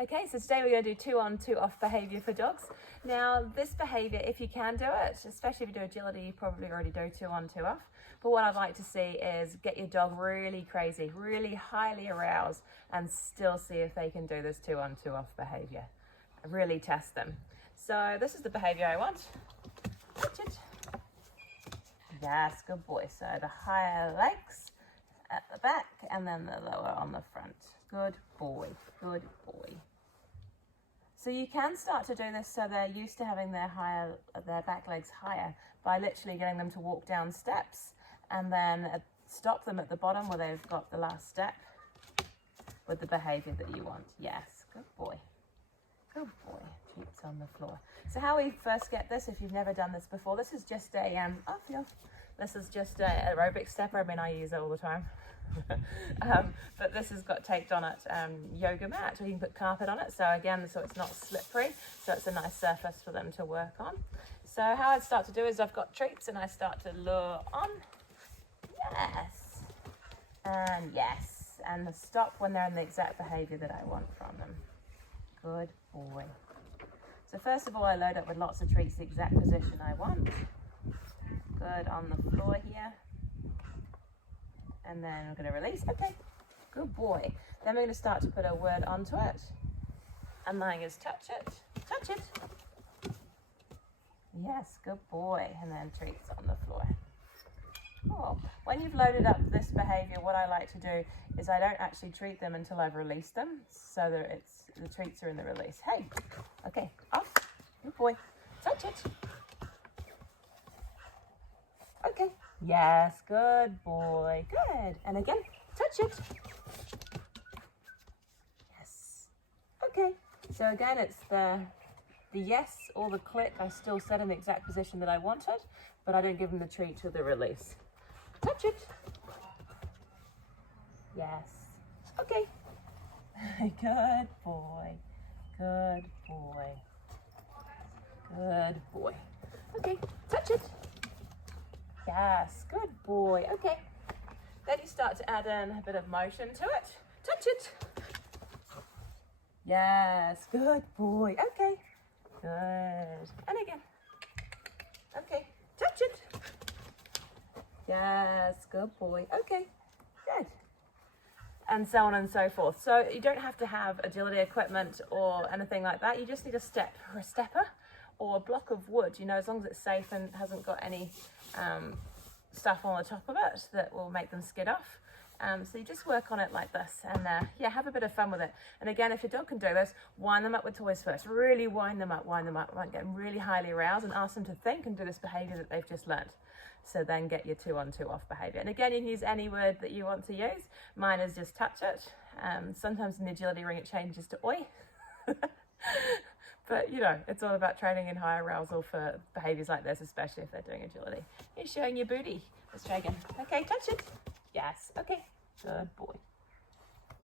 Okay, so today we're going to do 2 on 2 off behaviour for dogs. Now this behaviour, if you can do it, especially if you do agility, you probably already do 2 on 2 off. But what I'd like to see is get your dog really crazy, really highly aroused, and still see if they can do this 2 on 2 off behaviour. Really test them. So this is the behaviour I want. Yes, good boy. So the higher legs at the back and then the lower on the front. Good boy, good boy. So you can start to do this so they're used to having their back legs higher by literally getting them to walk down steps and then stop them at the bottom where they've got the last step with the behaviour that you want. Yes, good boy. Good boy. Treats on the floor. So how we first get this, if you've never done this before, this is just a this is just a aerobic stepper. I mean, I use it all the time. But this has got taped on it yoga mat, or you can put carpet on it, so again, so it's not slippery, so it's a nice surface for them to work on. So how I start to do is I've got treats and I start to lure on, yes, and stop when they're in the exact behaviour that I want from them. Good boy. So first of all, I load up with lots of treats, the exact position I want. Good, on the floor here. And then I'm going to release. Okay, good boy. Then we're going to start to put a word onto it. And mine is touch it. Touch it. Yes, good boy. And then treats on the floor. Cool. When you've loaded up this behaviour, what I like to do is I don't actually treat them until I've released them, so that the treats are in the release. Hey, okay, off. Good boy. Touch it. Okay. Yes, good boy. Good. And again, touch it. Yes. Okay. So again, it's the yes or the click. I still set in the exact position that I wanted, but I don't give them the treat to the release. Touch it. Yes. Okay. Good boy. Good boy. Good boy. Okay. Touch it. Yes, good boy. Okay. Then you start to add in a bit of motion to it. Touch it. Yes, good boy. Okay. Good. And again. Okay. Touch it. Yes, good boy. Okay. Good. And so on and so forth. So you don't have to have agility equipment or anything like that. You just need a step or a stepper or a block of wood, you know, as long as it's safe and hasn't got any stuff on the top of it that will make them skid off. So you just work on it like this and yeah, have a bit of fun with it. And again, if your dog can do this, wind them up with toys first. Really wind them up, get them really highly aroused and ask them to think and do this behaviour that they've just learnt. So then get your 2 on 2 off behaviour. And again, you can use any word that you want to use. Mine is just touch it. Sometimes in the agility ring it changes to oi. But you know, it's all about training in high arousal for behaviours like this, especially if they're doing agility. You're showing your booty. Let's try again. Okay, touch it. Yes. Okay. Good boy.